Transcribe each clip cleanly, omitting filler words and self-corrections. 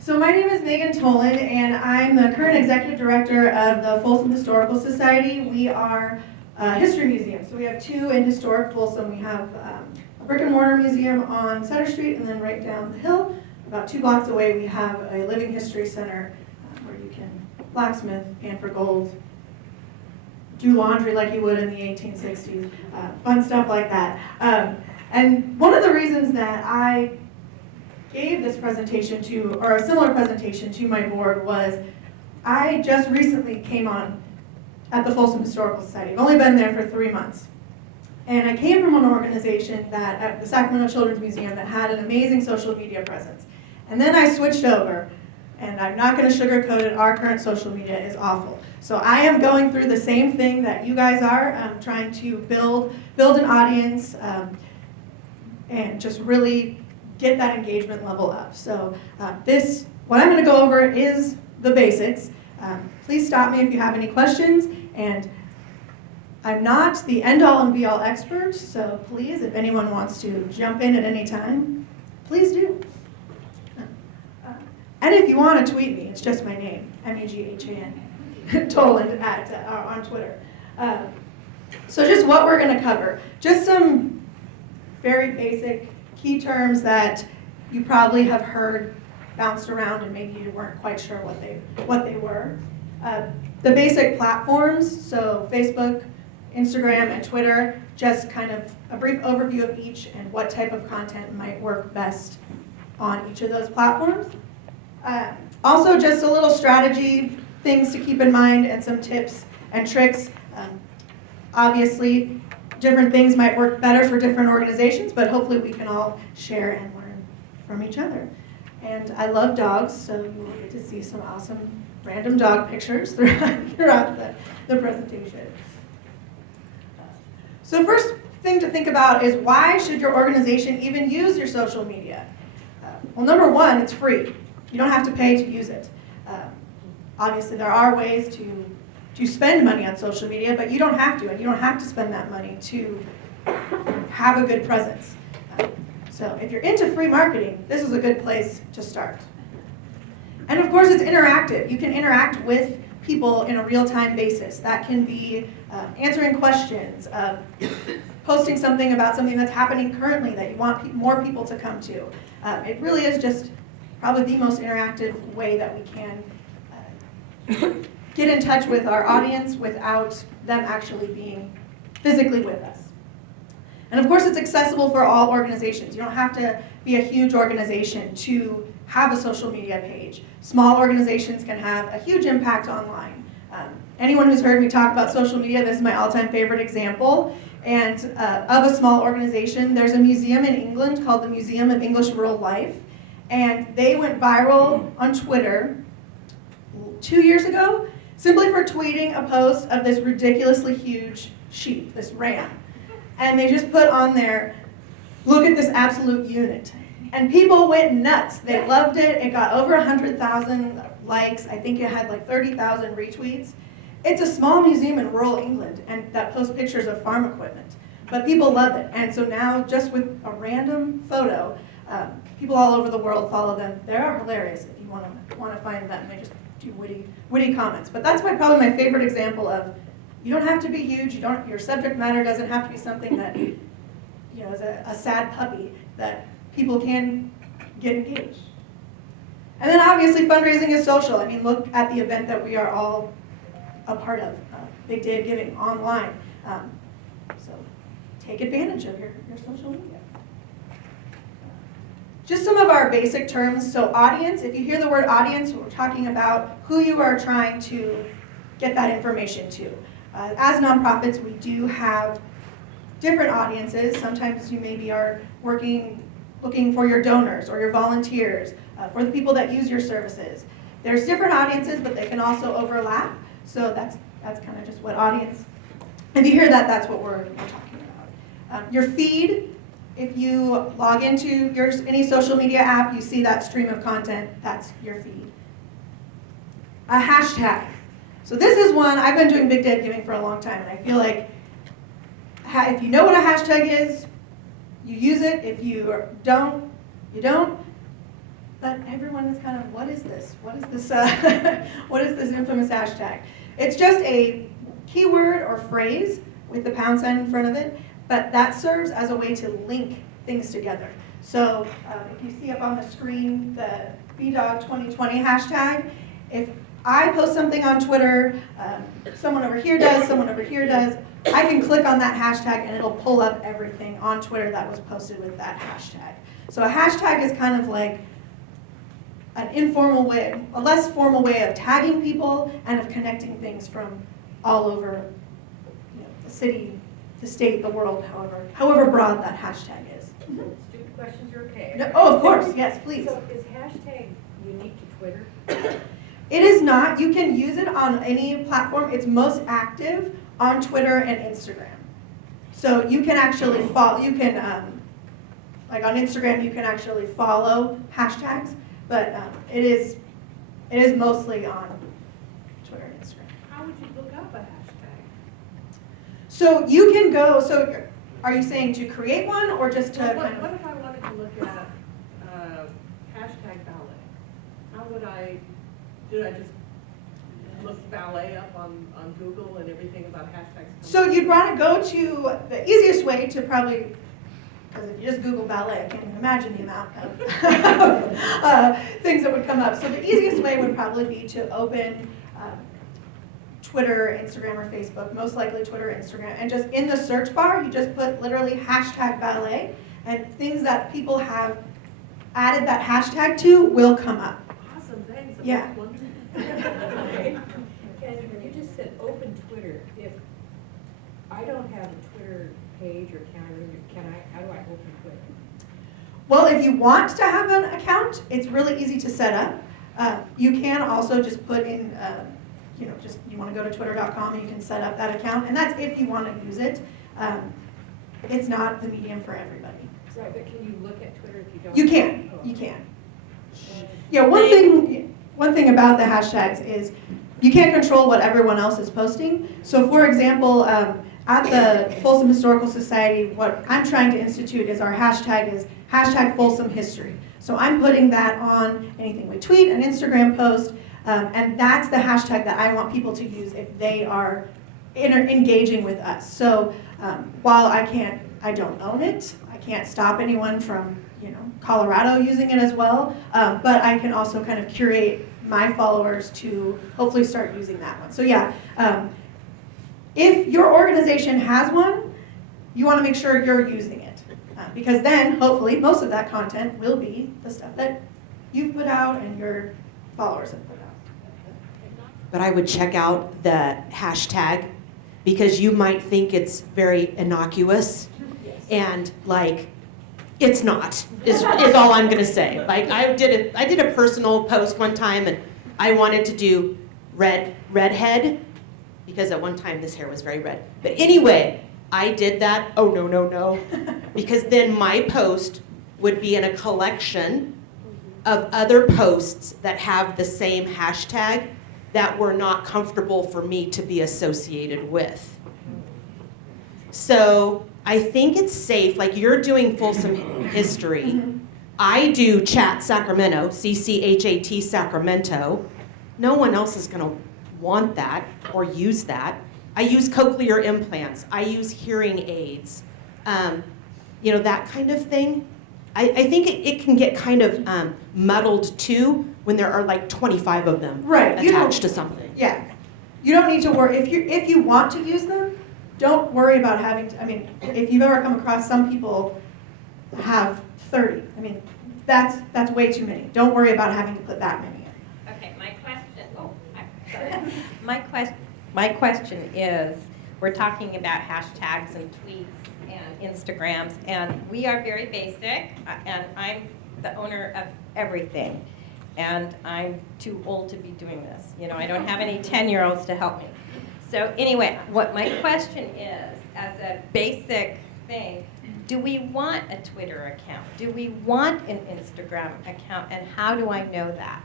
So my name is Megan Toland, and I'm the current executive director of the Folsom Historical Society. We are a history museum, so we have two in historic Folsom. We have a brick and mortar museum on Center Street, and then right down the hill, about 2 blocks away, we have a living history center where you can blacksmith, pan for gold, do laundry like you would in the 1860s, fun stuff like that. And one of the reasons that I gave this presentation to, or a similar presentation to my board, was I just recently came on at the Folsom Historical Society. I've only been there for 3 months. And I came from an organization that, at the Sacramento Children's Museum, that had an amazing social media presence. And then I switched over, and I'm not going to sugarcoat it, our current social media is awful. So I am going through the same thing that you guys are, trying to build an audience and just really get that engagement level up. So what I'm going to go over is the basics. Please stop me if you have any questions, and I'm not the end-all and be-all expert, so please, if anyone wants to jump in at any time, please do. And if you want to tweet me, it's just my name, M-E-G-H-A-N, Toland on Twitter. So just what we're going to cover. Just some very basic key terms that you probably have heard bounced around and maybe you weren't quite sure what they were. The basic platforms, so Facebook, Instagram, and Twitter, just kind of a brief overview of each and what type of content might work best on each of those platforms. Also, just a little strategy, things to keep in mind, and some tips and tricks. Obviously, different things might work better for different organizations, but hopefully we can all share and learn from each other. And I love dogs, so you will get to see some awesome random dog pictures throughout the presentation. So first thing to think about is, why should your organization even use your social media? Well, number one, it's free. You don't have to pay to use it. Obviously, there are ways to spend money on social media, but you don't have to, and you don't have to spend that money to have a good presence. So if you're into free marketing, this is a good place to start. And of course, it's interactive. You can interact with people in a real-time basis. That can be answering questions, posting something about something that's happening currently that you want more people to come to. It really is just probably the most interactive way that we can get in touch with our audience without them actually being physically with us. And of course, it's accessible for all organizations. You don't have to be a huge organization to have a social media page. Small organizations can have a huge impact online. Anyone who's heard me talk about social media, this is my all-time favorite example. And of a small organization, there's a museum in England called the Museum of English Rural Life. And they went viral on Twitter 2 years ago, simply for tweeting a post of this ridiculously huge sheep, this ram. And they just put on there, "Look at this absolute unit." And people went nuts. They loved it. It got over 100,000 likes. I think it had like 30,000 retweets. It's a small museum in rural England and that posts pictures of farm equipment. But people love it. And so now, just with a random photo, people all over the world follow them. They are hilarious if you want to find them. They just do witty comments. But that's probably my favorite example of, you don't have to be huge. Your subject matter doesn't have to be something that is a sad puppy, that people can get engaged. And then obviously fundraising is social. I mean, look at the event that we are all a part of, Big Day of Giving online. So take advantage of your social media. Just some of our basic terms. So audience, if you hear the word audience, we're talking about who you are trying to get that information to. As nonprofits, we do have different audiences. Sometimes you maybe are looking for your donors or your volunteers, for the people that use your services. There's different audiences, but they can also overlap. So that's kind of just what audience. If you hear that, that's what we're talking about. Your feed. If you log into any social media app, you see that stream of content, that's your feed. A hashtag. So this is one, I've been doing Big Day of Giving for a long time, and I feel like if you know what a hashtag is, you use it. If you don't, you don't. but everyone is kind of, what is this? What is this, what is this infamous hashtag? It's just a keyword or phrase with the pound sign in front of it, but that serves as a way to link things together. So if you see up on the screen the BDOG2020 hashtag, if I post something on Twitter, someone over here does, someone over here does, I can click on that hashtag and it'll pull up everything on Twitter that was posted with that hashtag. So a hashtag is kind of like an informal way, a less formal way of tagging people and of connecting things from all over, you know, the city, the state, the world, however broad that hashtag is. Stupid questions are okay. No, oh, of course, yes, please. So is hashtag unique to Twitter? It is not. You can use it on any platform. It's most active on Twitter and Instagram. So you can actually follow, you can, like on Instagram, you can actually follow hashtags, but it is mostly on Twitter and Instagram. How would you look up a hashtag? So you can go, so are you saying to create one or just to Well, kind what of? if I wanted to look at hashtag ballet? How would did I just look ballet up on Google and everything about hashtags? So you'd want to go to, the easiest way to probably, because if you just Google ballet, I can't even imagine the amount of things that would come up. So the easiest way would probably be to open Twitter, Instagram, or Facebook, most likely Twitter, Instagram, and just in the search bar, you just put literally hashtag ballet, and things that people have added that hashtag to will come up. Awesome, thanks. Yeah. Okay. And when you just said open Twitter, if I don't have a Twitter page or account, how do I open Twitter? Well, if you want to have an account, it's really easy to set up. You can also just put in, you know, just you want to go to twitter.com and you can set up that account, and that's if you want to use it. It's not the medium for everybody. Right, but can you look at Twitter if you don't? You can, you can. Yeah, one thing about the hashtags is you can't control what everyone else is posting. So for example, at the Folsom Historical Society, what I'm trying to institute is our hashtag is hashtag Folsom History. So I'm putting that on anything we tweet, an Instagram post, and that's the hashtag that I want people to use if they are engaging with us. So while I don't own it, I can't stop anyone from, you know, Colorado using it as well, but I can also kind of curate my followers to hopefully start using that one. So yeah, if your organization has one, you want to make sure you're using it, because then hopefully most of that content will be the stuff that you've put out and your followers have put out. But I would check out the hashtag, because you might think it's very innocuous, and like it's not, is all I'm gonna say. Like I did a personal post one time, and I wanted to do redhead, because at one time this hair was very red. But anyway, I did that, oh no, because then my post would be in a collection of other posts that have the same hashtag that were not comfortable for me to be associated with. So I think it's safe, like you're doing Folsom History. I do Chat Sacramento, CCHAT Sacramento. No one else is gonna want that or use that. I use cochlear implants. I use hearing aids. You know, that kind of thing. I think it can get kind of muddled too when there are like 25 of them attached to something. Yeah, you don't need to worry. If you want to use them, don't worry about having to, I mean, if you've ever come across some people have 30, I mean, that's way too many. Don't worry about having to put that many in. Okay, my question is, we're talking about hashtags and tweets and Instagrams, and we are very basic, and I'm the owner of everything, and I'm too old to be doing this. You know, I don't have any 10-year-olds to help me. So anyway, what my question is, as a basic thing, do we want a Twitter account? Do we want an Instagram account, and how do I know that?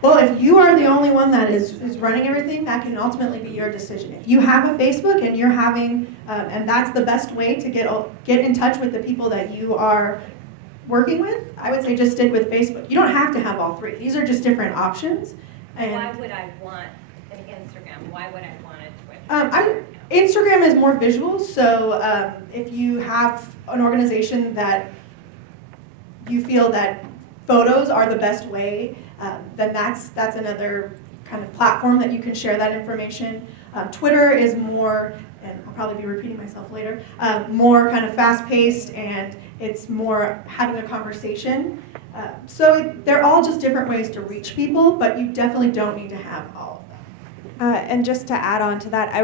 Well, if you are the only one that is running everything, that can ultimately be your decision. If you have a Facebook and you're having, and that's the best way to get in touch with the people that you are working with, I would say just stick with Facebook. You don't have to have all three. These are just different options. Why And would I want an Instagram? Why would I want a Twitter? Instagram is more visual, so if you have an organization that you feel that photos are the best way, then that's another kind of platform that you can share that information. Twitter is more, and I'll probably be repeating myself later, more kind of fast-paced, and it's more having a conversation. So they're all just different ways to reach people, but you definitely don't need to have all of them. And just to add on to that,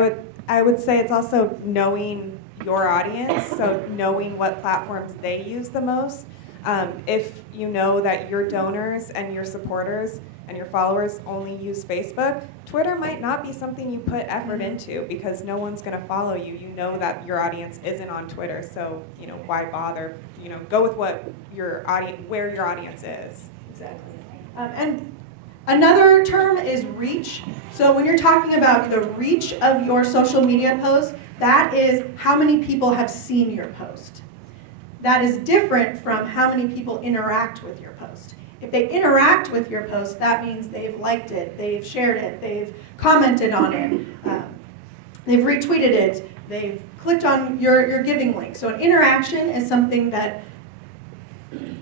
I would say it's also knowing your audience, so knowing what platforms they use the most. If you know that your donors and your supporters and your followers only use Facebook, Twitter might not be something you put effort into because no one's going to follow you. You know that your audience isn't on Twitter, so why bother? Go with what your audience, where your audience is. Exactly. And another term is reach. So when you're talking about the reach of your social media post, that is how many people have seen your post. That is different from how many people interact with your post. If they interact with your post, that means they've liked it, they've shared it, they've commented on it, they've retweeted it, they've clicked on your giving link. So an interaction is something that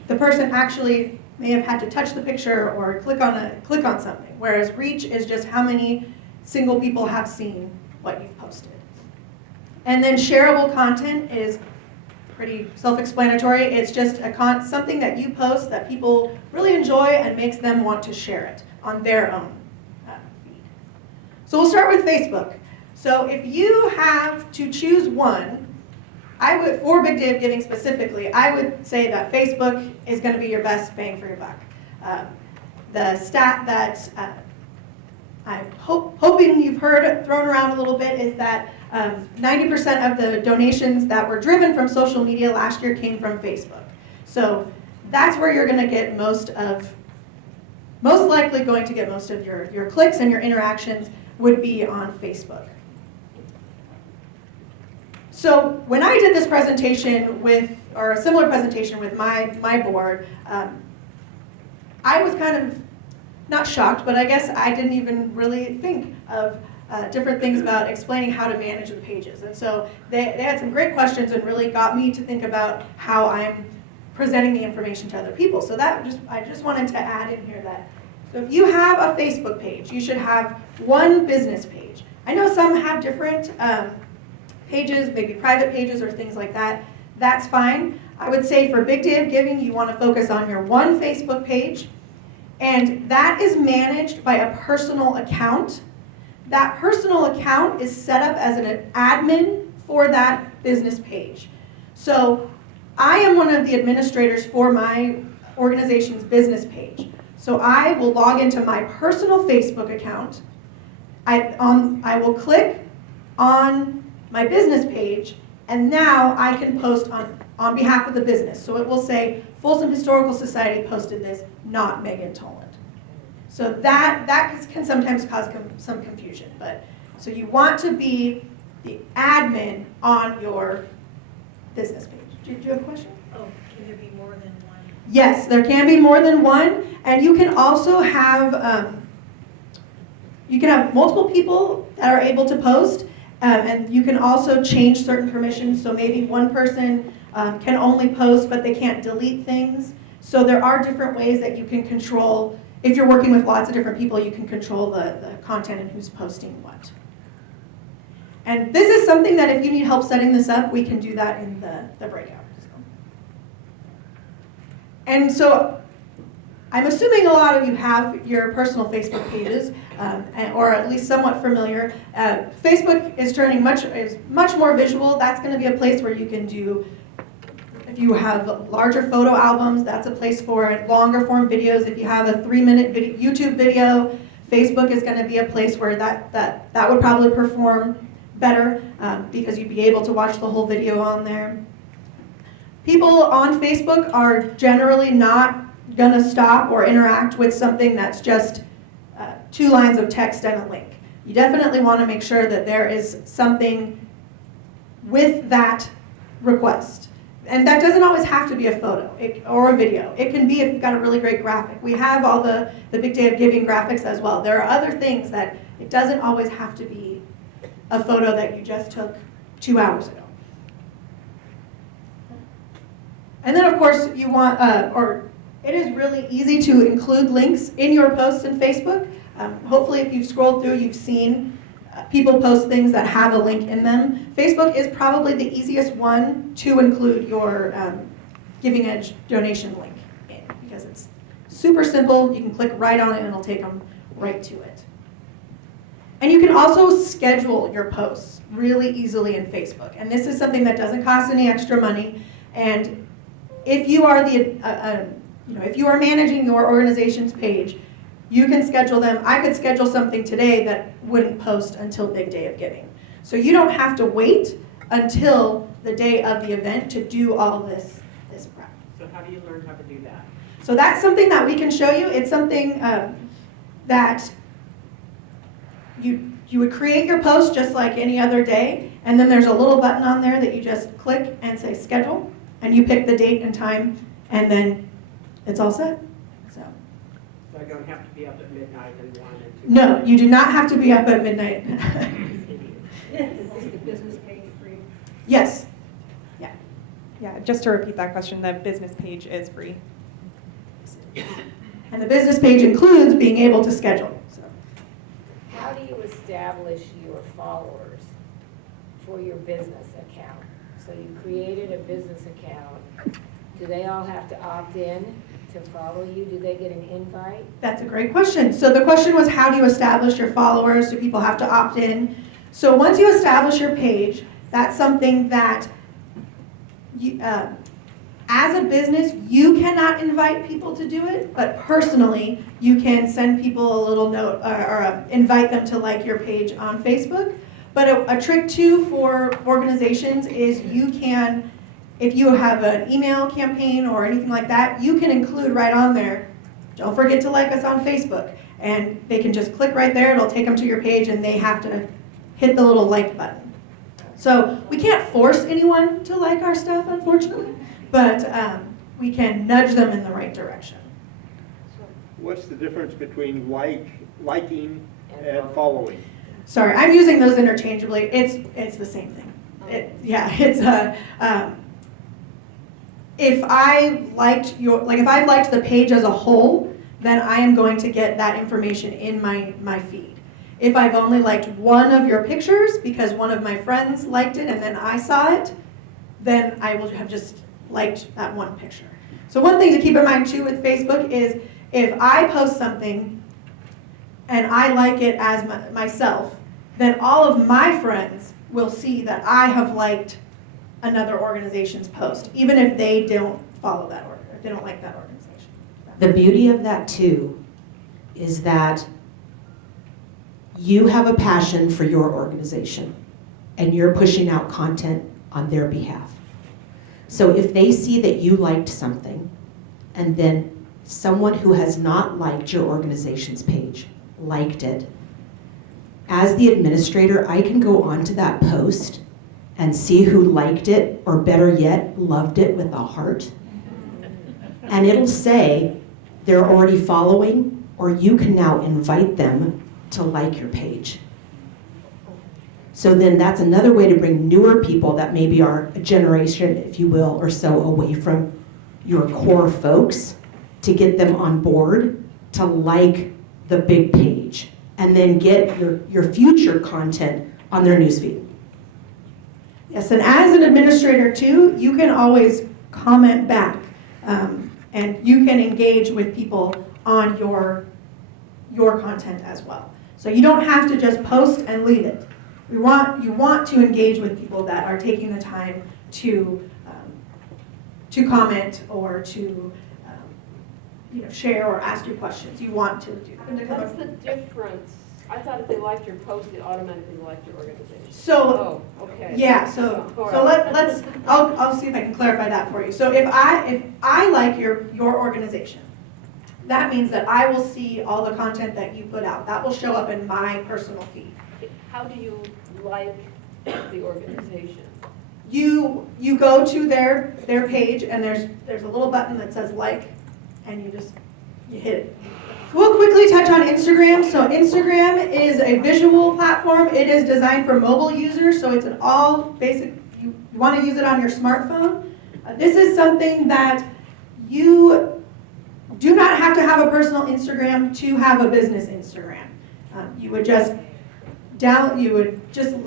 the person actually may have had to touch the picture or click on something, whereas reach is just how many single people have seen what you've posted. And then shareable content is pretty self-explanatory. It's just something that you post that people really enjoy and makes them want to share it on their own feed. So we'll start with Facebook. So if you have to choose one, for Big Day of Giving specifically, I would say that Facebook is going to be your best bang for your buck. The stat that I'm hoping you've heard thrown around a little bit is that 90% of the donations that were driven from social media last year came from Facebook. So that's where you're going to get most likely going to get most of your clicks and your interactions would be on Facebook. So when I did this presentation or a similar presentation with my board, I was kind of not shocked, but I guess I didn't even really think of different things about explaining how to manage the pages. And so they had some great questions and really got me to think about how I'm presenting the information to other people. So I just wanted to add in here that, so if you have a Facebook page, you should have one business page. I know some have different pages, maybe private pages or things like that. That's fine. I would say for Big Day of Giving, you want to focus on your one Facebook page, and that is managed by a personal account. That personal account is set up as an admin for that business page. So I am one of the administrators for my organization's business page. So I will log into my personal Facebook account. I will click on my business page, and now I can post on behalf of the business. So it will say, Folsom Historical Society posted this, not Megan Toland. So that can sometimes cause some confusion. So you want to be the admin on your business page. Did you have a question? Oh, can there be more than one? Yes, there can be more than one, and you can also have multiple people that are able to post, and you can also change certain permissions. So maybe one person can only post, but they can't delete things. So there are different ways that you can control. If you're working with lots of different people, you can control the content and who's posting what. And this is something that if you need help setting this up, we can do that in the breakout. And so I'm assuming a lot of you have your personal Facebook pages, or at least somewhat familiar. Facebook is much more visual. That's going to be a place where you can do, if you have larger photo albums, that's a place for it. Longer form videos, if you have a 3-minute YouTube video, Facebook is going to be a place where that would probably perform better because you'd be able to watch the whole video on there. People on Facebook are generally not going to stop or interact with something that's just 2 lines of text and a link. You definitely want to make sure that there is something with that request. And that doesn't always have to be a photo or a video. It can be if you've got a really great graphic. We have all the Big Day of Giving graphics as well. There are other things that it doesn't always have to be a photo that you just took 2 hours ago. And then of course you want, it is really easy to include links in your posts in Facebook. Hopefully if you've scrolled through, you've seen people post things that have a link in them. Facebook is probably the easiest one to include your Giving Edge donation link in, because it's super simple. You can click right on it and it'll take them right to it. And you can also schedule your posts really easily in Facebook. And this is something that doesn't cost any extra money. And if you are if you are managing your organization's page, you can schedule them. I could schedule something today that wouldn't post until Big Day of Giving. So you don't have to wait until the day of the event to do all this prep. So how do you learn how to do that? So that's something that we can show you. It's something that you would create your post just like any other day, and then there's a little button on there that you just click and say schedule, and you pick the date and time, and then it's all set. So I don't have to be up at midnight and 1 and 2? No, you do not have to be up at midnight. Is the business page free? Yes. Yeah, just to repeat that question, the business page is free. And the business page includes being able to schedule. So. How do you establish your followers for your business account? So you created a business account. Do they all have to opt in to follow you? Do they get an invite? That's a great question. So the question was, how do you establish your followers? Do people have to opt in? So once you establish your page, that's something that you, as a business, you cannot invite people to do it, but personally, you can send people a little note or invite them to like your page on Facebook. But a trick too for organizations is you can, if you have an email campaign or anything like that, you can include right on there, don't forget to like us on Facebook. And they can just click right there, it'll take them to your page, and they have to hit the little like button. So we can't force anyone to like our stuff, unfortunately, but we can nudge them in the right direction. What's the difference between liking and following? Sorry, I'm using those interchangeably. It's the same thing. If I liked if I've liked the page as a whole, then I am going to get that information in my feed. If I've only liked one of your pictures because one of my friends liked it and then I saw it, then I will have just liked that one picture. So one thing to keep in mind too with Facebook is if I post something and I like it as myself, then all of my friends will see that I have liked another organization's post, even if they don't follow that order, if they don't like that organization. The beauty of that too is that you have a passion for your organization and you're pushing out content on their behalf. So if they see that you liked something and then someone who has not liked your organization's page liked it, as the administrator, I can go onto that post and see who liked it, or better yet, loved it with a heart. And it'll say they're already following, or you can now invite them to like your page. So then that's another way to bring newer people that maybe are a generation, if you will, or so away from your core folks, to get them on board to like the big page, and then get your future content on their newsfeed. Yes, and as an administrator too, you can always comment back, and you can engage with people on your content as well. So you don't have to just post and leave it. You want to engage with people that are taking the time to comment or to share or ask you questions. You want to do that. What's the difference? I thought if they liked your post, they automatically liked your organization. So Oh, okay. yeah, so let's I'll see if I can clarify that for you. So if I like your organization, that means that I will see all the content that you put out. That will show up in my personal feed. How do you like the organization? you go to their page, and there's a little button that says like, and you hit it. We'll quickly touch on Instagram. So Instagram is a visual platform. It is designed for mobile users, so it's an all basic, you want to use it on your smartphone. This is something that you do not have to have a personal Instagram to have a business Instagram. You would just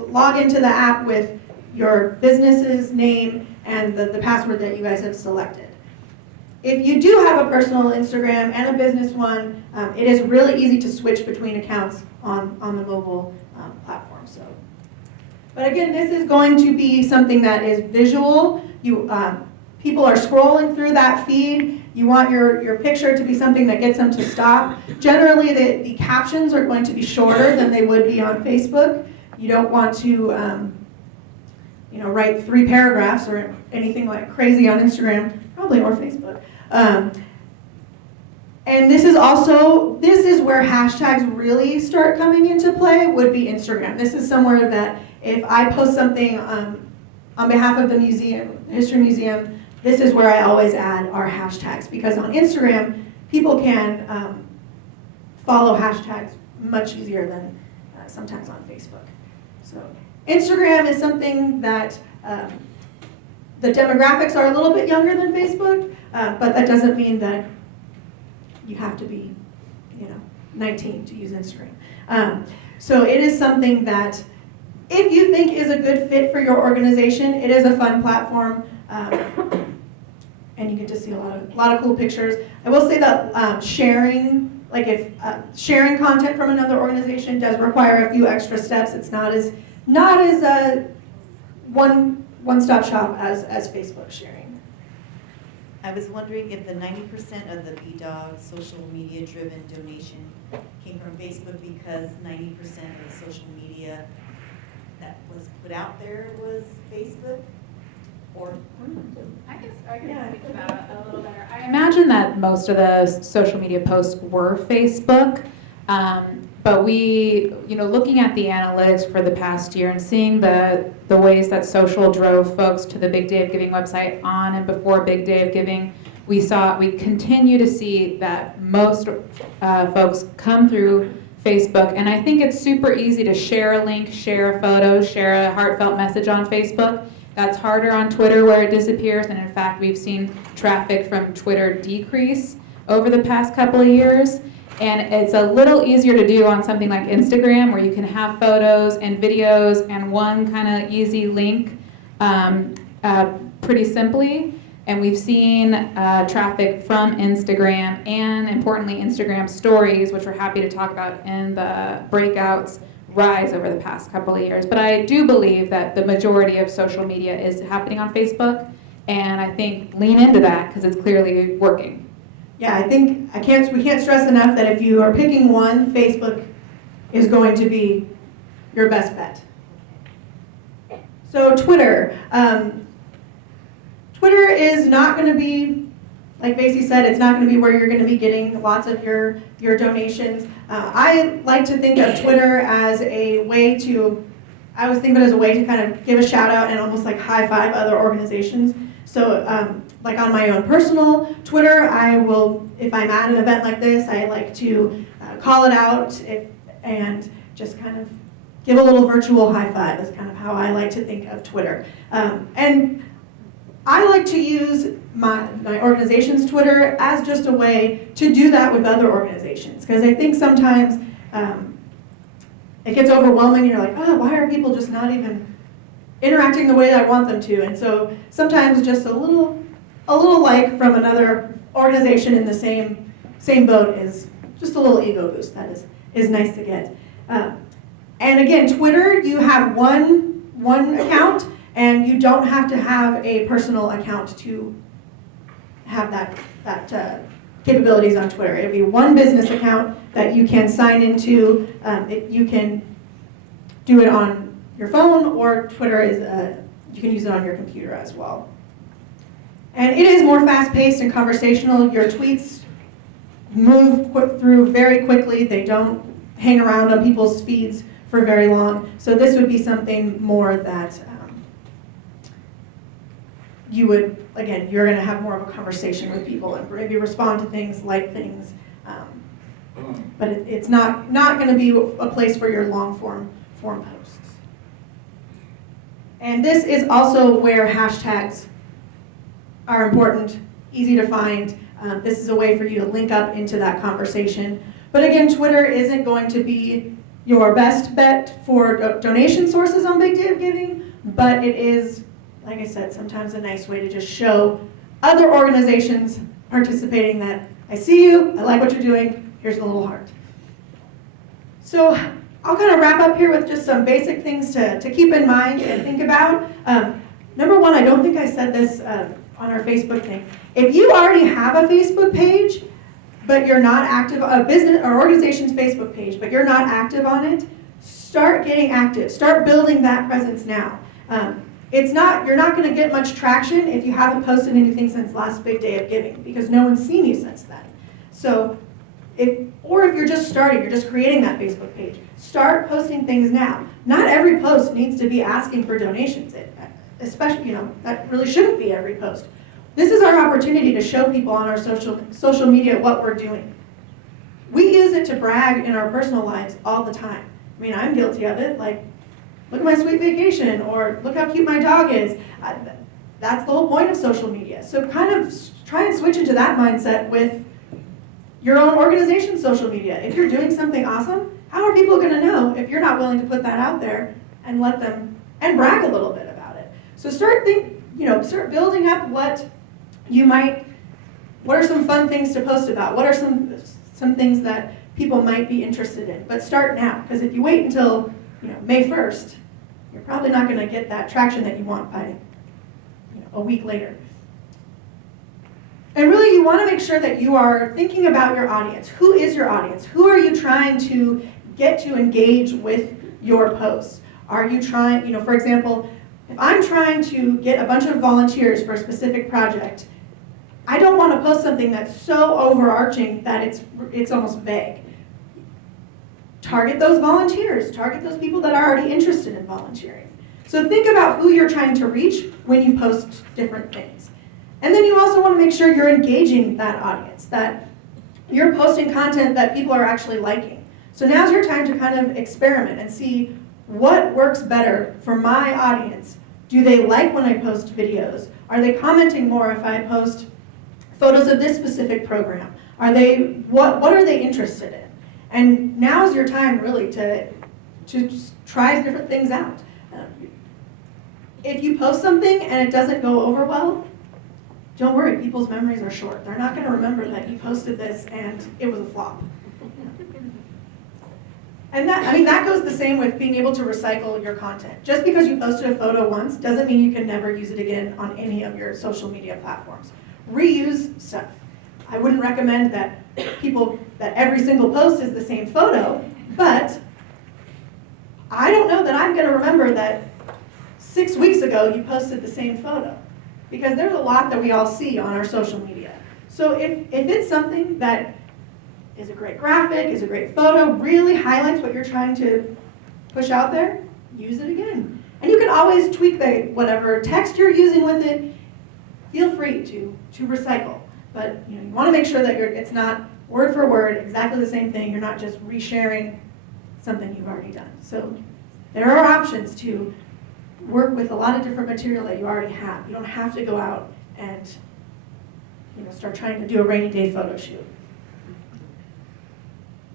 log into the app with your business's name and the password that you guys have selected. If you do have a personal Instagram and a business one, it is really easy to switch between accounts on the mobile platform. So, but again, this is going to be something that is visual. People are scrolling through that feed. You want your picture to be something that gets them to stop. Generally, the captions are going to be shorter than they would be on Facebook. You don't want to write 3 paragraphs or anything like crazy on Instagram, probably, or Facebook. And this is where hashtags really start coming into play, would be Instagram. This is somewhere that if I post something on behalf of the History Museum, this is where I always add our hashtags, because on Instagram, people can follow hashtags much easier than sometimes on Facebook. So Instagram is something that the demographics are a little bit younger than Facebook, but that doesn't mean that you have to be 19 to use Instagram. So it is something that if you think is a good fit for your organization, it is a fun platform. And you get to see a lot of cool pictures. I will say that sharing, like if sharing content from another organization does require a few extra steps. It's not as a one-stop shop as Facebook sharing. I was wondering if the 90% of the BDOG social media driven donation came from Facebook, because 90% of the social media that was put out there was Facebook, or I can speak to that a little better. I imagine that most of the social media posts were Facebook, but we, looking at the analytics for the past year and seeing the ways that social drove folks to the Big Day of Giving website on and before Big Day of Giving, we continue to see that most folks come through Facebook, and I think it's super easy to share a link, share a photo, share a heartfelt message on Facebook. That's harder on Twitter, where it disappears, and in fact we've seen traffic from Twitter decrease over the past couple of years. And it's a little easier to do on something like Instagram, where you can have photos and videos and one kind of easy link pretty simply. And we've seen traffic from Instagram, and importantly Instagram stories, which we're happy to talk about in the breakouts, rise over the past couple of years. But I do believe that the majority of social media is happening on Facebook, and I think lean into that because it's clearly working. Yeah, I think we can't stress enough that if you are picking one, Facebook is going to be your best bet. So Twitter. Twitter is not going to be, like Vasey said, it's not going to be where you're going to be getting lots of your donations. I like to think of Twitter as a way to, I always think of it as a way to kind of give a shout out and almost like high five other organizations. So like on my own personal Twitter, I will, if I'm at an event like this, I like to call it out and just kind of give a little virtual high five is kind of how I like to think of Twitter. And I like to use my organization's Twitter as just a way to do that with other organizations, because I think sometimes it gets overwhelming and you're like, oh, why are people just not even interacting the way that I want them to? And so sometimes just a little like from another organization in the same boat is just a little ego boost that is nice to get. And again, Twitter, you have one account, and you don't have to have a personal account to have that capabilities on Twitter. It'll be one business account that you can sign into. You can do it on your phone, or Twitter is you can use it on your computer as well. And it is more fast-paced and conversational. Your tweets move through very quickly. They don't hang around on people's feeds for very long. So this would be something more that you would, again, you're gonna have more of a conversation with people and maybe respond to things, like things. But it's not gonna be a place for your long form posts. And this is also where hashtags are important, easy to find. This is a way for you to link up into that conversation. But again, Twitter isn't going to be your best bet for donation sources on Big Day of Giving, but it is, like I said, sometimes a nice way to just show other organizations participating that I see you, I like what you're doing, here's a little heart. So I'll kind of wrap up here with just some basic things to keep in mind and think about. Number one, I don't think I said this on our Facebook thing. If you already have a Facebook page, but you're not active, a business or organization's Facebook page, but you're not active on it, start getting active. Start building that presence now. You're not going to get much traction if you haven't posted anything since last Big Day of Giving, because no one's seen you since then. So, if you're just starting, you're just creating that Facebook page, start posting things now. Not every post needs to be asking for donations. Especially, that really shouldn't be every post. This is our opportunity to show people on our social media what we're doing. We use it to brag in our personal lives all the time. I mean, I'm guilty of it. Like, look at my sweet vacation, or look how cute my dog is. That's the whole point of social media. So kind of try and switch into that mindset with your own organization's social media. If you're doing something awesome, how are people going to know if you're not willing to put that out there and let them and brag a little bit about it? So start building up what are some fun things to post about? What are some things that people might be interested in? But start now, because if you wait until May 1st, you're probably not going to get that traction that you want by a week later. And really, you want to make sure that you are thinking about your audience. Who is your audience? Who are you trying to get to engage with your posts? Are you trying, for example, if I'm trying to get a bunch of volunteers for a specific project, I don't want to post something that's so overarching that it's almost vague. Target those volunteers. Target those people that are already interested in volunteering. So think about who you're trying to reach when you post different things. And then you also want to make sure you're engaging that audience, that you're posting content that people are actually liking. So now's your time to kind of experiment and see what works better for my audience. Do they like when I post videos? Are they commenting more if I post photos of this specific program? What are they interested in? And now's your time really to try different things out. If you post something and it doesn't go over well, don't worry, people's memories are short. They're not going to remember that you posted this and it was a flop. And that goes the same with being able to recycle your content. Just because you posted a photo once doesn't mean you can never use it again on any of your social media platforms. Reuse stuff. I wouldn't recommend that every single post is the same photo, but I don't know that I'm going to remember that 6 weeks ago you posted the same photo, because there's a lot that we all see on our social media. So if it's something that is a great graphic, is a great photo, really highlights what you're trying to push out there, use it again. And you can always tweak whatever text you're using with it. Feel free to recycle. But you want to make sure that it's not word for word, exactly the same thing. You're not just resharing something you've already done. So there are options to work with a lot of different material that you already have. You don't have to go out and start trying to do a rainy day photo shoot.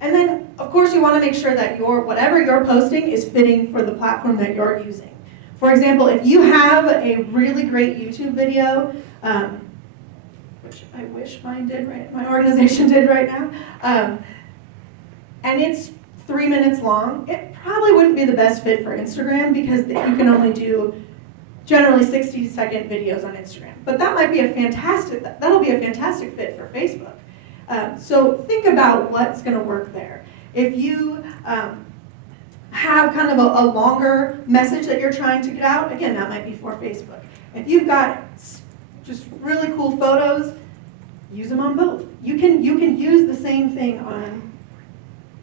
And then, of course, you want to make sure that whatever you're posting is fitting for the platform that you're using. For example, if you have a really great YouTube video, which I wish my organization did right now, and it's 3 minutes long, it probably wouldn't be the best fit for Instagram, because you can only do generally 60-second videos on Instagram. But that'll be a fantastic fit for Facebook. So think about what's going to work there. If you have kind of a longer message that you're trying to get out, again, that might be for Facebook. If you've got just really cool photos, use them on both. You can use the same thing on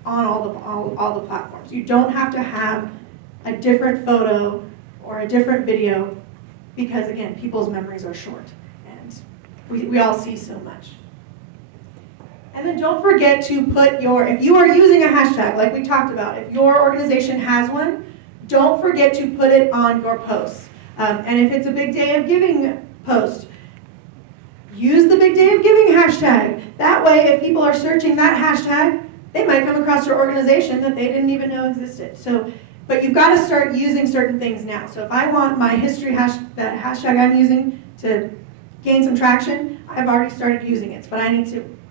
all the platforms. You don't have to have a different photo or a different video because again, people's memories are short, and we all see so much. And then don't forget to put if you are using a hashtag, like we talked about, if your organization has one, don't forget to put it on your posts. And if it's a Big Day of Giving post, use the Big Day of Giving hashtag. That way, if people are searching that hashtag, they might come across your organization that they didn't even know existed. But you've got to start using certain things now. So if I want my history that hashtag I'm using to gain some traction, I've already started using it. But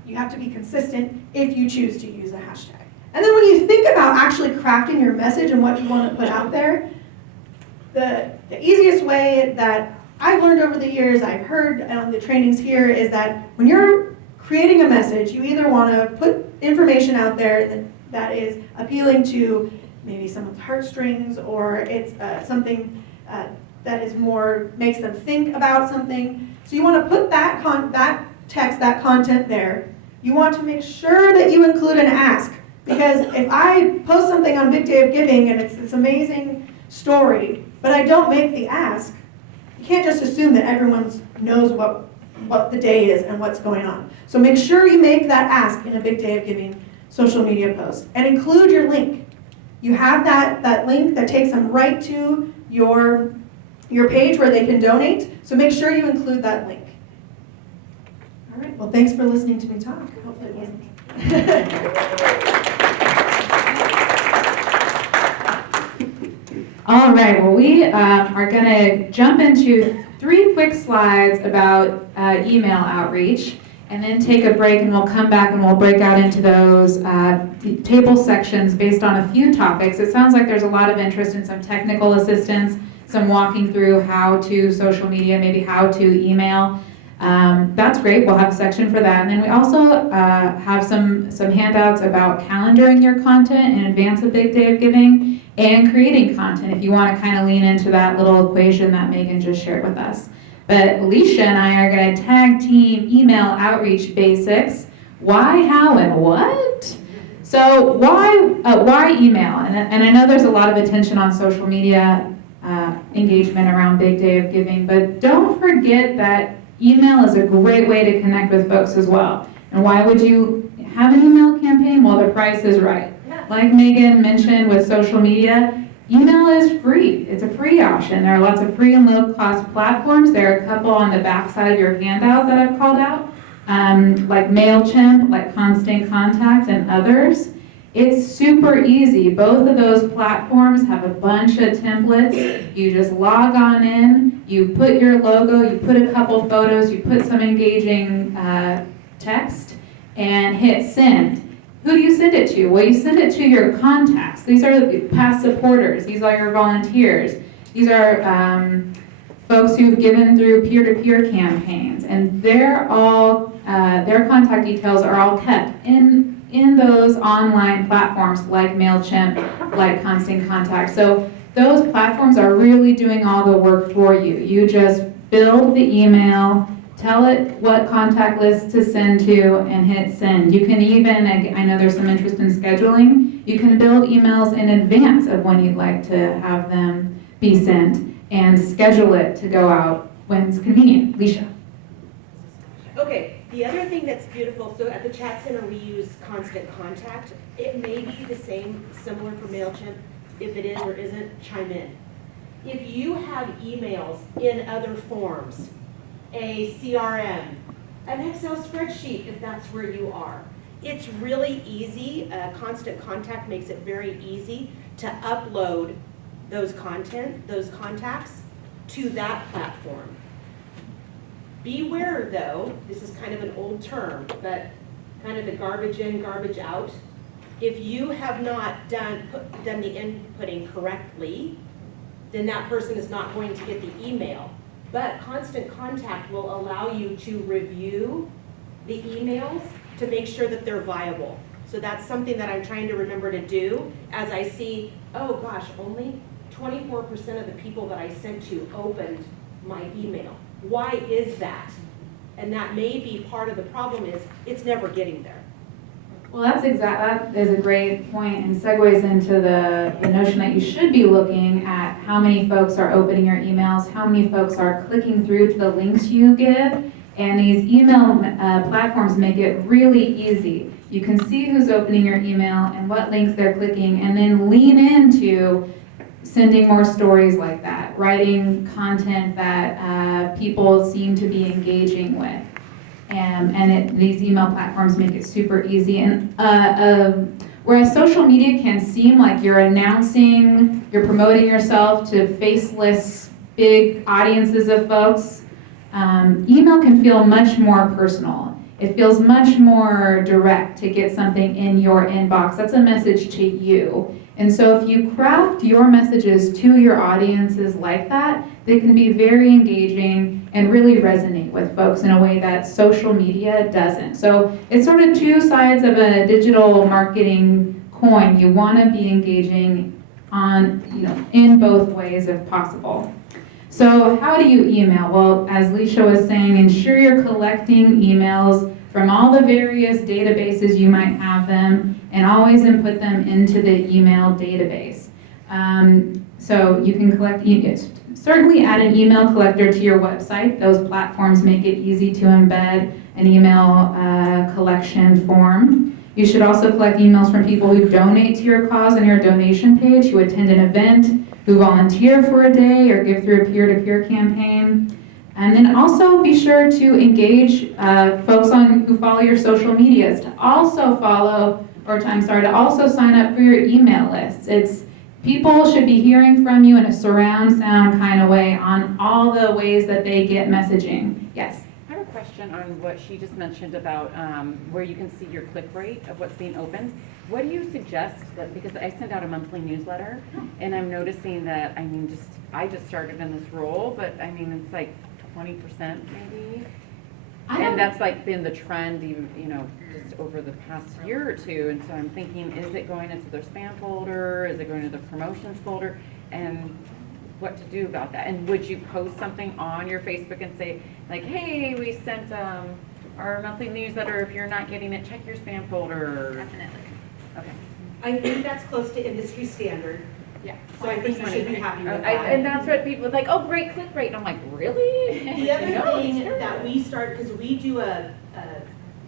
you have to be consistent if you choose to use a hashtag. And then when you think about actually crafting your message and what you want to put out there, the easiest way that I've learned over the years, I've heard on the trainings here, is that when you're creating a message, you either want to put information out there that is appealing to maybe someone's heartstrings, or it's something that is makes them think about something. So you want to put that text, that content there. You want to make sure that you include an ask, because if I post something on Big Day of Giving and it's this amazing story, but I don't make the ask, you can't just assume that everyone knows what the day is and what's going on. So make sure you make that ask in a Big Day of Giving social media post, and include your link. You have that link that takes them right to your page where they can donate, so make sure you include that link. All right, well, thanks for listening to me talk. Hopefully it wasn't. All right, well, we are going to jump into 3 quick slides about email outreach, and then take a break, and we'll come back and we'll break out into those table sections based on a few topics. It sounds like there's a lot of interest in some technical assistance, some walking through how to social media, maybe how to email. That's great, we'll have a section for that. And then we also have some handouts about calendaring your content in advance of Big Day of Giving, and creating content if you want to kind of lean into that little equation that Megan just shared with us. But Alicia and I are going to tag team email outreach basics. Why, how, and what? So why email? And I know there's a lot of attention on social media engagement around Big Day of Giving, but don't forget that email is a great way to connect with folks as well. And why would you have an email campaign? Well, the price is right. Like Megan mentioned with social media, email is free. It's a free option. There are lots of free and low-cost platforms. There are a couple on the back side of your handout that I've called out, like MailChimp, like Constant Contact, and others. It's super easy. Both of those platforms have a bunch of templates. You just log on in, you put your logo, you put a couple photos, you put some engaging text, and hit send. Who do you send it to? Well, you send it to your contacts. These are past supporters. These are your volunteers. These are folks who've given through peer-to-peer campaigns, and they're all their contact details are all kept in those online platforms like MailChimp, like Constant Contact. So those platforms are really doing all the work for you. You just build the email, tell it what contact list to send to, and hit send. You can even, I know there's some interest in scheduling, you can build emails in advance of when you'd like to have them be sent, and schedule it to go out when it's convenient. Leisha. Okay, the other thing that's beautiful, so at the chat center we use Constant Contact. It may be the same, similar for MailChimp. If it is or isn't, chime in. If you have emails in other forms, a CRM, an Excel spreadsheet if that's where you are. It's really easy. Constant Contact makes it very easy to upload those contacts to that platform. Beware though, this is kind of an old term, but kind of the garbage in, garbage out. If you have not done the inputting correctly, then that person is not going to get the email. But Constant Contact will allow you to review the emails to make sure that they're viable. So that's something that I'm trying to remember to do as I see, oh gosh, only 24% of the people that I sent to opened my email. Why is that? And that may be part of the problem is it's never getting there. Well, that is a great point and segues into the notion that you should be looking at how many folks are opening your emails, how many folks are clicking through to the links you give, and these email platforms make it really easy. You can see who's opening your email and what links they're clicking, and then lean into sending more stories like that, writing content that people seem to be engaging with. These email platforms make it super easy. And whereas social media can seem like you're promoting yourself to faceless, big audiences of folks, email can feel much more personal. It feels much more direct to get something in your inbox. That's a message to you. And so if you craft your messages to your audiences like that, they can be very engaging and really resonate with folks in a way that social media doesn't. So it's sort of two sides of a digital marketing coin. You want to be engaging in both ways if possible. So how do you email? Well, as Leisha was saying, ensure you're collecting emails from all the various databases you might have them, and always input them into the email database. So you can collect emails. Certainly add an email collector to your website. Those platforms make it easy to embed an email collection form. You should also collect emails from people who donate to your cause on your donation page, who attend an event, who volunteer for a day, or give through a peer-to-peer campaign. And then also be sure to engage folks who follow your social medias to also sign up for your email lists. People should be hearing from you in a surround sound kind of way on all the ways that they get messaging. Yes? I have a question on what she just mentioned about where you can see your click rate of what's being opened. What do you suggest because I send out a monthly newsletter, and I'm noticing that, I just started in this role, but it's like 20% maybe. And that's been the trend, even, just over the past year or two. And so I'm thinking, is it going into their spam folder? Is it going to the promotions folder? And what to do about that? And would you post something on your Facebook and say, hey, we sent our monthly newsletter. If you're not getting it, check your spam folder. Definitely. Okay. I think that's close to industry standard. Yeah. So I think you should be happy with that. And that's what people are like, oh, great click rate. And I'm like, really? The other thing that we start, because we do a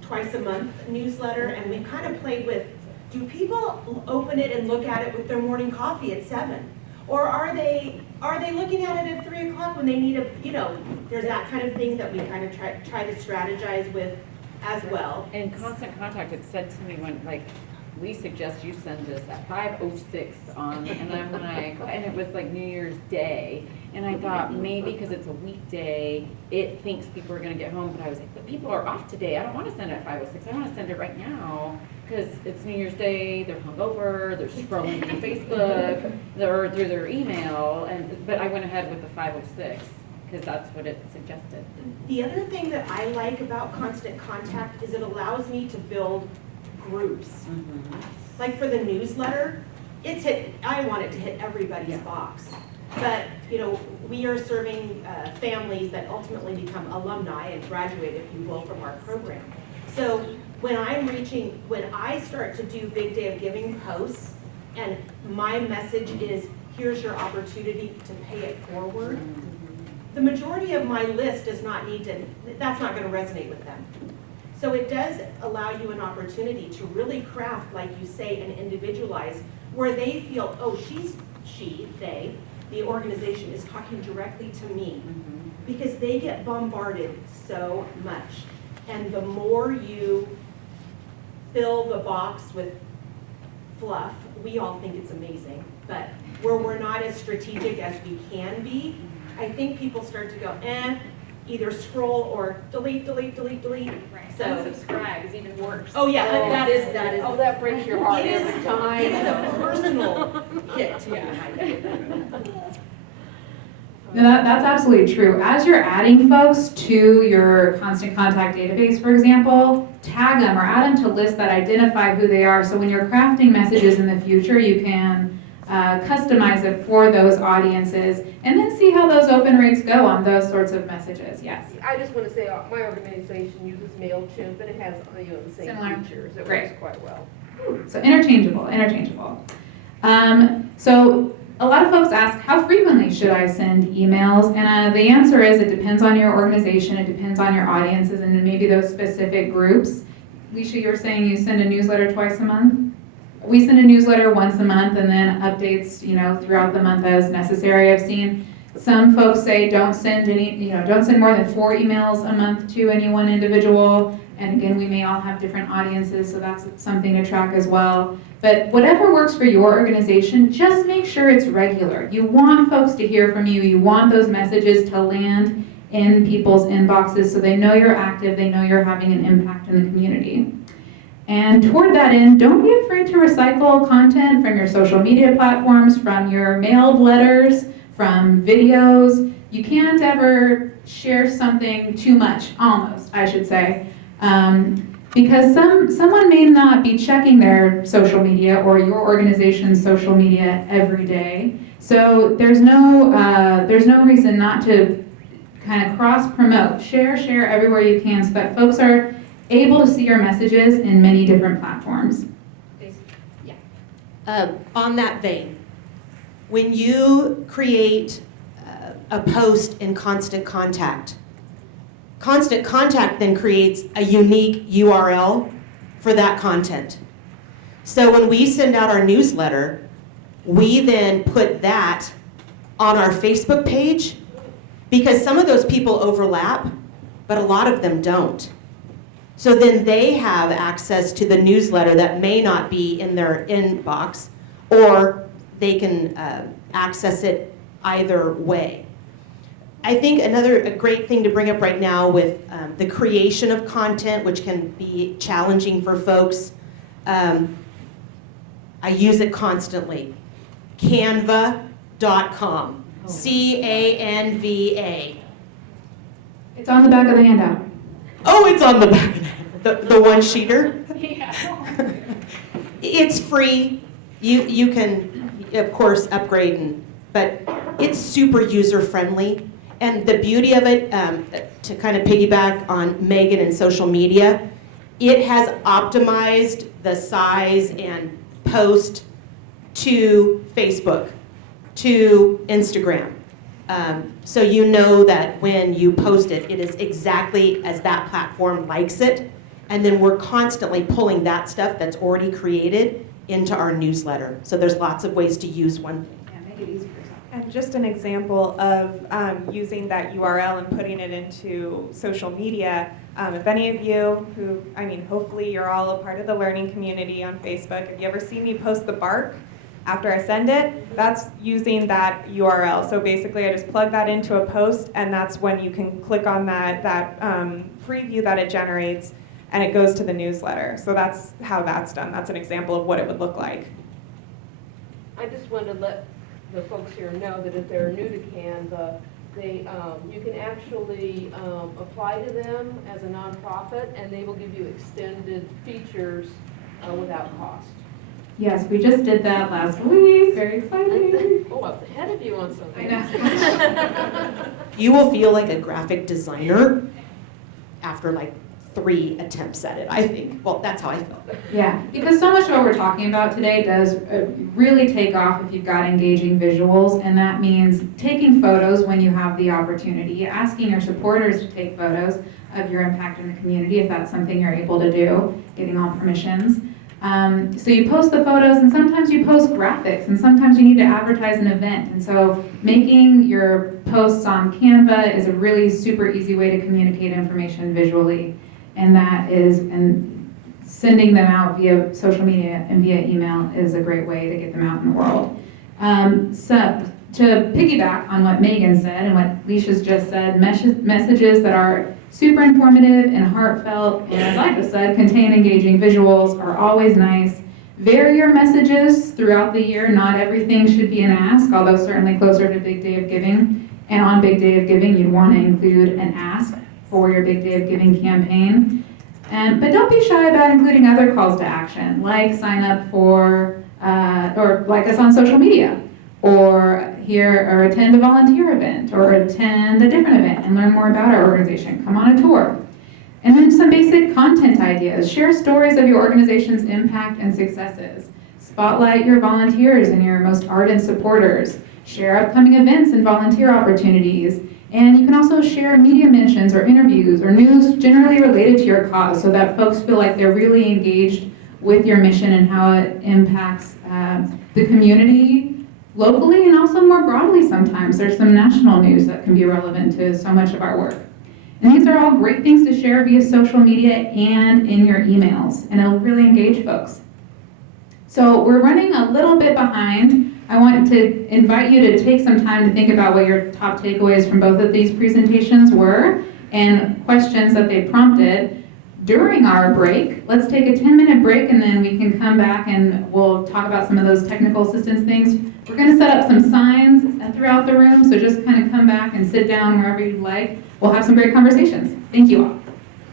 twice a month newsletter, and we've kind of played with, do people open it and look at it with their morning coffee at 7? Or are they looking at it at 3 o'clock when they need there's that kind of thing that we kind of try to strategize with as well. In Constant Contact, it said to me we suggest you send this at 5:06 on, and I'm like, and it was New Year's Day, and I thought maybe because it's a weekday, it thinks people are going to get home, but I was like, but people are off today. I don't want to send it at 5:06. I want to send it right now because it's New Year's Day. They're hungover. They're scrolling through Facebook, or through their email, but I went ahead with the 5:06 because that's what it suggested. The other thing that I like about Constant Contact is it allows me to build groups. Mm-hmm. Like for the newsletter, I want it to hit everybody's box. But, we are serving families that ultimately become alumni and graduated people from our program. So when I start to do Big Day of Giving posts, and my message is, here's your opportunity to pay it forward, the majority of my list that's not going to resonate with them. So it does allow you an opportunity to really craft, like you say, and individualize, where they feel, oh, they, the organization is talking directly to me, because they get bombarded so much. And the more you fill the box with fluff, we all think it's amazing, but where we're not as strategic as we can be, I think people start to go, either scroll or delete. Right. So Unsubscribe is even worse. Oh yeah, that is. Oh, that breaks your heart every time. It is a personal hit. No, that's absolutely true. As you're adding folks to your Constant Contact database, for example, tag them or add them to lists that identify who they are. So when you're crafting messages in the future, you can customize it for those audiences, and then see how those open rates go on those sorts of messages, yes. I just want to say, my organization uses MailChimp, and it has, the same Similar. features. It Great. works quite well. So interchangeable. So a lot of folks ask, how frequently should I send emails? And the answer is, it depends on your organization, it depends on your audiences, and maybe those specific groups. Leisha, you were saying you send a newsletter twice a month? We send a newsletter once a month, and then updates, throughout the month as necessary. I've seen some folks say don't send more than 4 emails a month to any one individual. And again, we may all have different audiences, so that's something to track as well. But whatever works for your organization, just make sure it's regular. You want folks to hear from you. You want those messages to land in people's inboxes so they know you're active, they know you're having an impact in the community. And toward that end, don't be afraid to recycle content from your social media platforms, from your mailed letters, from videos. You can't ever share something too much, almost, I should say. Because someone may not be checking their social media or your organization's social media every day. So there's no reason not to kind of cross-promote, share everywhere you can so that folks are able to see your messages in many different platforms. On that vein, when you create a post in Constant Contact then creates a unique URL for that content. So when we send out our newsletter, we then put that on our Facebook page because some of those people overlap, but a lot of them don't. So then they have access to the newsletter that may not be in their inbox, or they can access it either way. I think a great thing to bring up right now with the creation of content, which can be challenging for folks, I use it constantly. Canva.com. Canva. It's on the back of the handout. Oh, it's on the back. The one-sheeter? It's free. You can, of course, upgrade, but it's super user-friendly. And the beauty of it, to kind of piggyback on Megan and social media, it has optimized the size and post to Facebook, to Instagram. So you know that when you post it, it is exactly as that platform likes it. And then we're constantly pulling that stuff that's already created into our newsletter. So there's lots of ways to use one. Yeah, make it easy for yourself. And just an example of using that URL and putting it into social media, if any of you who, hopefully you're all a part of the learning community on Facebook, if you ever see me post the bark after I send it, that's using that URL. So basically I just plug that into a post, and that's when you can click on that preview that it generates, and it goes to the newsletter. So that's how that's done. That's an example of what it would look like. I just wanted to let the folks here know that if they're new to Canva, you can actually apply to them as a nonprofit, and they will give you extended features without cost. Yes, we just did that last week. Very exciting. Oh, I was ahead of you on something. I know. You will feel like a graphic designer after like 3 attempts at it, I think. Well, that's how I felt. Yeah, because so much of what we're talking about today does really take off if you've got engaging visuals, and that means taking photos when you have the opportunity, asking your supporters to take photos of your impact in the community if that's something you're able to do, getting all permissions. So you post the photos, and sometimes you post graphics, and sometimes you need to advertise an event. And so making your posts on Canva is a really super easy way to communicate information visually. And sending them out via social media and via email is a great way to get them out in the world. So to piggyback on what Megan said and what Leisha's just said, messages that are super informative and heartfelt, and as I just said, contain engaging visuals are always nice. Vary your messages throughout the year. Not everything should be an ask, although certainly closer to Big Day of Giving. And on Big Day of Giving, you'd want to include an ask for your Big Day of Giving campaign. But don't be shy about including other calls to action, like sign up for, or or like us on social media, or attend a volunteer event, or attend a different event and learn more about our organization. Come on a tour. And then some basic content ideas. Share stories of your organization's impact and successes. Spotlight your volunteers and your most ardent supporters. Share upcoming events and volunteer opportunities. And you can also share media mentions or interviews or news generally related to your cause so that folks feel like they're really engaged with your mission and how it impacts the community locally and also more broadly sometimes. There's some national news that can be relevant to so much of our work. And these are all great things to share via social media and in your emails, and it'll really engage folks. So we're running a little bit behind. I want to invite you to take some time to think about what your top takeaways from both of these presentations were and questions that they prompted. During our break, let's take a 10-minute break and then we can come back and we'll talk about some of those technical assistance things. We're going to set up some signs throughout the room, so just kind of come back and sit down wherever you'd like. We'll have some great conversations. Thank you all.